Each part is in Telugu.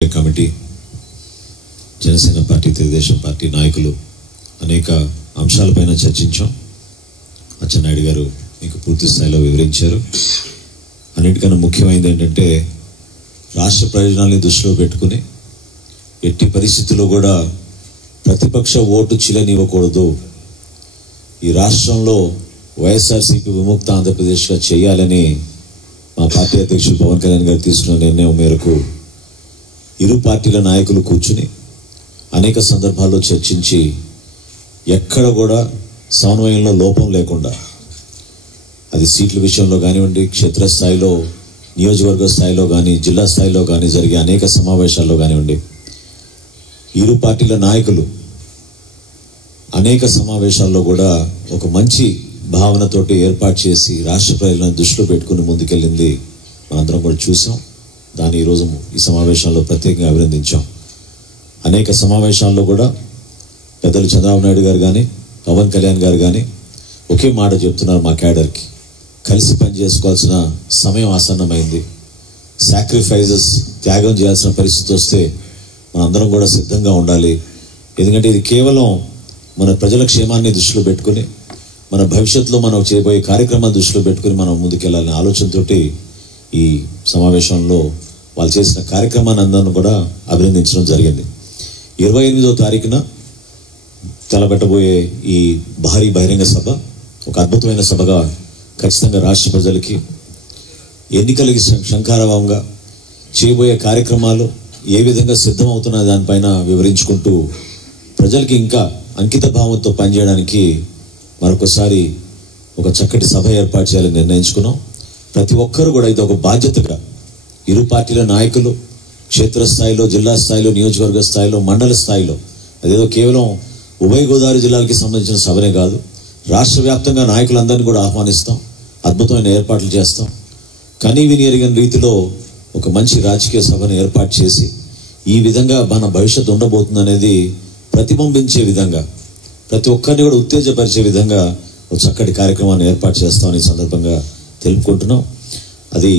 Committee Janasena party Telugu Desam party నాయకులు అనేక అంశాలపైన చర్చించాం. అచ్చెన్నాయుడు గారు మీకు పూర్తి స్థాయిలో వివరించారు. అన్నిటికన్నా ముఖ్యమైనది ఏంటంటే రాష్ట్ర ప్రయోజనాల్ని దృష్టిలో పెట్టుకుని ఎట్టి పరిస్థితుల్లో కూడా ప్రతిపక్ష ఓటు చిలనివ్వకూడదు. ఈ రాష్ట్రంలో వైఎస్ఆర్సీపీ విముక్త ఆంధ్రప్రదేశ్గా చేయాలని మా పార్టీ అధ్యక్షులు పవన్ కళ్యాణ్ గారు తీసుకున్న నిర్ణయం మేరకు ఇరు పార్టీల నాయకులు కూర్చుని అనేక సందర్భాల్లో చర్చించి ఎక్కడ కూడా సమన్వయంలో లోపం లేకుండా, అది సీట్ల విషయంలో కానివ్వండి, క్షేత్రస్థాయిలో, నియోజకవర్గ స్థాయిలో కానీ, జిల్లా స్థాయిలో కానీ జరిగే అనేక సమావేశాల్లో కానివ్వండి, ఇరు పార్టీల నాయకులు అనేక సమావేశాల్లో కూడా ఒక మంచి భావనతోటి ఏర్పాటు చేసి రాష్ట్ర ప్రజలను దృష్టిలో పెట్టుకుని ముందుకెళ్ళింది మనందరం కూడా చూసాం. దాన్ని ఈరోజు ఈ సమావేశాల్లో ప్రత్యేకంగా అభినందించాం. అనేక సమావేశాల్లో కూడా పెద్దలు చంద్రబాబు నాయుడు గారు కానీ, పవన్ కళ్యాణ్ గారు కానీ ఒకే మాట చెప్తున్నారు, మా క్యాడర్కి కలిసి పనిచేసుకోవాల్సిన సమయం ఆసన్నమైంది. సాక్రిఫైజెస్, త్యాగం చేయాల్సిన పరిస్థితి వస్తే మనందరం కూడా సిద్ధంగా ఉండాలి. ఎందుకంటే ఇది కేవలం మన ప్రజల క్షేమాన్ని దృష్టిలో పెట్టుకుని, మన భవిష్యత్తులో మనం చేయబోయే కార్యక్రమాన్ని దృష్టిలో పెట్టుకుని మనం ముందుకెళ్లాలనే ఆలోచనతోటి ఈ సమావేశంలో వాళ్ళు చేసిన కార్యక్రమాన్ని అందరిని కూడా అభినందించడం జరిగింది. 28వ తారీఖున తలపెట్టబోయే ఈ భారీ బహిరంగ సభ ఒక అద్భుతమైన సభగా ఖచ్చితంగా రాష్ట్ర ప్రజలకి ఎన్నికలకి శంఖారావంగా చేయబోయే కార్యక్రమాలు ఏ విధంగా సిద్ధమవుతున్న దానిపైన వివరించుకుంటూ ప్రజలకి ఇంకా అంకిత భావంతో పనిచేయడానికి మరొకసారి ఒక చక్కటి సభ ఏర్పాటు చేయాలని నిర్ణయించుకున్నాం. ప్రతి ఒక్కరు కూడా ఇది ఒక బాధ్యతగా ఇరు పార్టీల నాయకులు క్షేత్రస్థాయిలో, జిల్లా స్థాయిలో, నియోజకవర్గ స్థాయిలో, మండల స్థాయిలో, అదేదో కేవలం ఉభయ గోదావరి జిల్లాలకి సంబంధించిన సభనే కాదు, రాష్ట్ర వ్యాప్తంగా నాయకులందరినీ కూడా ఆహ్వానిస్తాం, అద్భుతమైన ఏర్పాట్లు చేస్తాం. కనీ విని ఎరిగిన రీతిలో ఒక మంచి రాజకీయ సభను ఏర్పాటు చేసి ఈ విధంగా మన భవిష్యత్తు ఉండబోతుంది అనేది ప్రతిబింబించే విధంగా, ప్రతి ఒక్కరిని కూడా ఉత్తేజపరిచే విధంగా ఒక చక్కటి కార్యక్రమాన్ని ఏర్పాటు చేస్తామని సందర్భంగా తెలుపుకుంటున్నాం. అది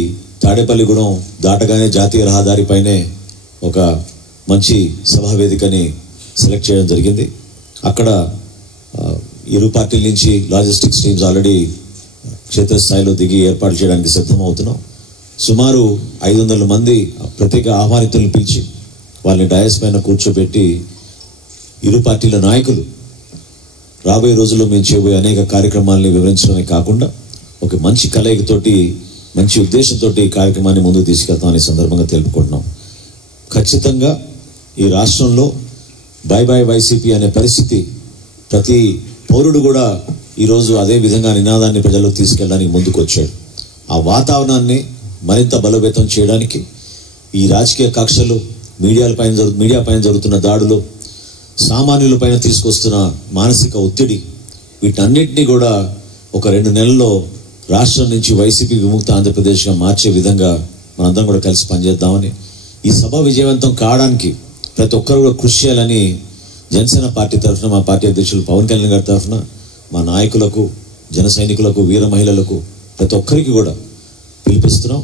తాడేపల్లిగూడెం దాటగానే జాతీయ రహదారిపైనే ఒక మంచి సభా వేదికని సెలెక్ట్ చేయడం జరిగింది. అక్కడ ఇరు పార్టీల నుంచి లాజిస్టిక్స్ టీమ్స్ ఆల్రెడీ క్షేత్రస్థాయిలో దిగి ఏర్పాటు చేయడానికి సిద్ధమవుతున్నాం. సుమారు 500 మంది ప్రత్యేక ఆహ్వానితులను పిలిచి వాళ్ళని డయాస్ పైన కూర్చోబెట్టి ఇరు పార్టీల నాయకులు రాబోయే రోజుల్లో మేము చేయబోయే అనేక కార్యక్రమాలని వివరించడమే కాకుండా ఒక మంచి కలయికతోటి, మంచి ఉద్దేశంతో ఈ కార్యక్రమాన్ని ముందుకు తీసుకెళ్తామని సందర్భంగా తెలుపుకుంటున్నాం. ఖచ్చితంగా ఈ రాష్ట్రంలో బై బై వైసీపీ అనే పరిస్థితి ప్రతి పౌరుడు కూడా ఈరోజు అదే విధంగా నినాదాన్ని ప్రజలకు తీసుకెళ్ళడానికి ముందుకు వచ్చాడు. ఆ వాతావరణాన్ని మరింత బలోపేతం చేయడానికి ఈ రాజకీయ కక్షలు, మీడియా పైన జరుగుతున్న దాడులు, సామాన్యులపైన తీసుకొస్తున్న మానసిక ఒత్తిడి, వీటన్నిటినీ కూడా ఒక 2 నెలల్లో రాష్ట్రం నుంచి వైసీపీ విముక్త ఆంధ్రప్రదేశ్గా మార్చే విధంగా మనందరం కూడా కలిసి పనిచేద్దామని, ఈ సభ విజయవంతం కావడానికి ప్రతి ఒక్కరు కూడా కృషి చేయాలని జనసేన పార్టీ తరఫున, మా పార్టీ అధ్యక్షులు పవన్ కళ్యాణ్ గారి తరఫున, మా నాయకులకు, జన సైనికులకు, వీర మహిళలకు ప్రతి ఒక్కరికి కూడా పిలిపిస్తున్నాం.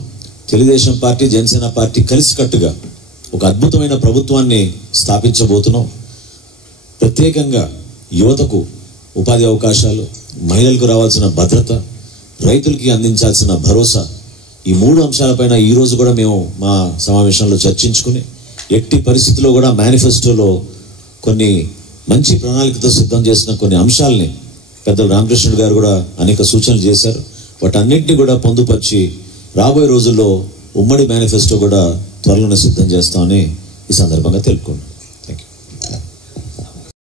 తెలుగుదేశం పార్టీ, జనసేన పార్టీ కలిసికట్టుగా ఒక అద్భుతమైన ప్రభుత్వాన్ని స్థాపించబోతున్నాం. ప్రత్యేకంగా యువతకు ఉపాధి అవకాశాలు, మహిళలకు రావాల్సిన భద్రత, రైతులకి అందించాల్సిన భరోసా, ఈ 3 అంశాలపైన ఈరోజు కూడా మేము మా సమావేశంలో చర్చించుకుని ఎట్టి పరిస్థితుల్లో కూడా మేనిఫెస్టోలో కొన్ని మంచి ప్రణాళికతో సిద్ధం చేసిన కొన్ని అంశాలని పెద్దలు రామకృష్ణుడు గారు కూడా అనేక సూచనలు చేశారు. వాటన్నింటినీ కూడా పొందుపరిచి రాబోయే రోజుల్లో ఉమ్మడి మేనిఫెస్టో కూడా త్వరలోనే సిద్ధం చేస్తామని ఈ సందర్భంగా తెలుపుకుంటున్నాం.